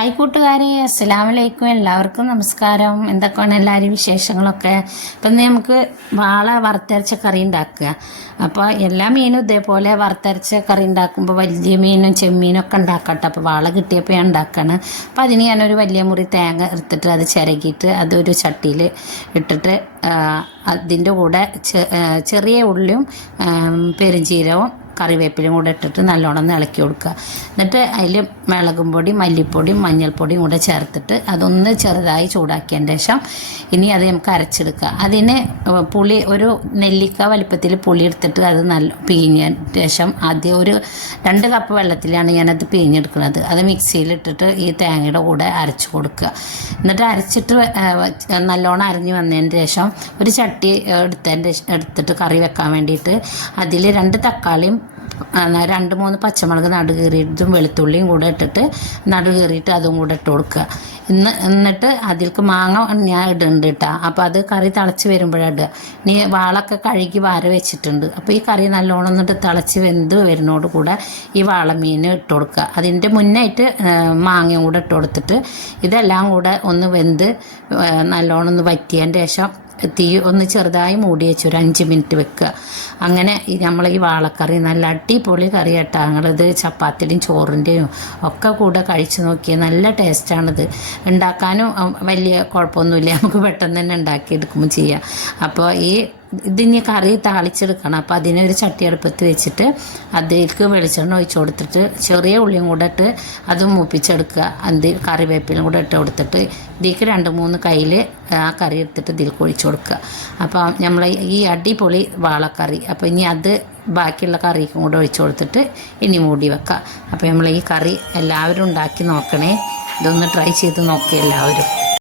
Hi കൂട്ടുകാരെ, അസ്സലാമലൈക്കും. എല്ലാവർക്കും നമസ്കാരം. എന്തൊക്കെയാണ് എല്ലാവരും വിശേഷങ്ങളൊക്കെ? ഇപ്പം നമുക്ക് വാള വറുത്തരച്ച കറി ഉണ്ടാക്കുക. അപ്പോൾ എല്ലാ മീനും ഇതേപോലെ വറുത്തരച്ച കറി ഉണ്ടാക്കുമ്പോൾ വലിയ മീനും ചെമ്മീനും ഒക്കെ ഉണ്ടാക്കട്ടെ. അപ്പോൾ വാള കിട്ടിയപ്പോൾ ഞാൻ ഉണ്ടാക്കുകയാണ്. അപ്പോൾ അതിന് ഞാനൊരു വലിയ മുറി തേങ്ങ എടുത്തിട്ട് അത് ചിരകിയിട്ട് അതൊരു ചട്ടിയിൽ ഇട്ടിട്ട് അതിൻ്റെ കൂടെ ചെറിയ ഉള്ളിയും പെരുംജീരകവും കറിവേപ്പിലും കൂടെ ഇട്ടിട്ട് നല്ലോണം ഇളക്കി കൊടുക്കുക. എന്നിട്ട് അതിൽ മുളകും പൊടി, മല്ലിപ്പൊടിയും മഞ്ഞൾപ്പൊടിയും കൂടെ ചേർത്തിട്ട് അതൊന്ന് ചെറുതായി ചൂടാക്കിയതിന് ശേഷം ഇനി അത് നമുക്ക് അരച്ചെടുക്കുക. അതിന് പുളി ഒരു നെല്ലിക്ക വലിപ്പത്തിൽ പുളി എടുത്തിട്ട് അത് നല്ല പിഴിഞ്ഞതിന് ശേഷം ആദ്യം ഒരു 2 കപ്പ് വെള്ളത്തിലാണ് ഞാനത് പിഴിഞ്ഞെടുക്കുന്നത്. അത് മിക്സിയിലിട്ടിട്ട് ഈ തേങ്ങയുടെ കൂടെ അരച്ച് കൊടുക്കുക. എന്നിട്ട് അരച്ചിട്ട് നല്ലോണം അരഞ്ഞ് വന്നതിന് ശേഷം ഒരു ചട്ടി എടുത്തിട്ട് കറി വെക്കാൻ വേണ്ടിയിട്ട് അതിൽ 2 തക്കാളിയും 2-3 പച്ചമുളക് നടുകീറിയിട്ടും വെളുത്തുള്ളിയും കൂടെ ഇട്ടിട്ട് നടുകീറിയിട്ട് അതും കൂടെ ഇട്ട് കൊടുക്കുക. എന്നിട്ട് അതിലേക്ക് മാങ്ങ ഞാൻ ഇടുന്നുണ്ട് കേട്ടോ. അപ്പോൾ അത് കറി തിളച്ച് വരുമ്പോഴാണ് ഇടുക. ഇനി വാളൊക്കെ കഴുകി വാര വെച്ചിട്ടുണ്ട്. അപ്പോൾ ഈ കറി നല്ലോണം എന്നിട്ട് തിളച്ച് വെന്ത് വരുന്നതോട് കൂടെ ഈ വാളമീൻ ഇട്ട് കൊടുക്കുക. അതിൻ്റെ മുന്നായിട്ട് മാങ്ങയും കൂടെ ഇട്ട് കൊടുത്തിട്ട് ഇതെല്ലാം കൂടെ ഒന്ന് വെന്ത് നല്ലോണം ഒന്ന് വറ്റിയതിൻ്റെ ശേഷം തീ ഒന്ന് ചെറുതായി മൂടി വെച്ച് ഒരു 5 മിനിറ്റ് വെക്കുക. അങ്ങനെ നമ്മൾ ഈ വാളക്കറി നല്ല അടിപൊളി കറി കേട്ടോ. ഞങ്ങളിത് ചപ്പാത്തിയുടെയും ചോറിൻ്റെയും ഒക്കെ കൂടെ കഴിച്ച് നോക്കിയാൽ നല്ല ടേസ്റ്റാണിത്. ഉണ്ടാക്കാനും വലിയ കുഴപ്പമൊന്നുമില്ല, നമുക്ക് പെട്ടെന്ന് തന്നെ ഉണ്ടാക്കിയെടുക്കുമ്പോൾ ചെയ്യാം. അപ്പോൾ ഇതിനി കറി താളിച്ചെടുക്കണം. അപ്പോൾ അതിനൊരു ചട്ടി അടുപ്പത്ത് വെച്ചിട്ട് അതിലേക്ക് വെളിച്ചെണ്ണ ഒഴിച്ച് കൊടുത്തിട്ട് ചെറിയ ഉള്ളിയും കൂടെ ഇട്ട് അത് മൂപ്പിച്ചെടുക്കുക. കറിവേപ്പിലും കൂടെ ഇട്ട് കൊടുത്തിട്ട് ഇതിലേക്ക് 2-3 കയ്യിൽ ആ കറി എടുത്തിട്ട് ഇതിലേക്ക് ഒഴിച്ച് കൊടുക്കുക. അപ്പോൾ നമ്മൾ ഈ അടിപൊളി വാളക്കറി, അപ്പോൾ ഇനി അത് ബാക്കിയുള്ള കറിക്കും കൂടെ ഒഴിച്ച് കൊടുത്തിട്ട് ഇനി മൂടി വെക്കുക. അപ്പോൾ നമ്മൾ ഈ കറി എല്ലാവരും ഉണ്ടാക്കി നോക്കണേ. ഇതൊന്ന് ട്രൈ ചെയ്ത് നോക്കി എല്ലാവരും.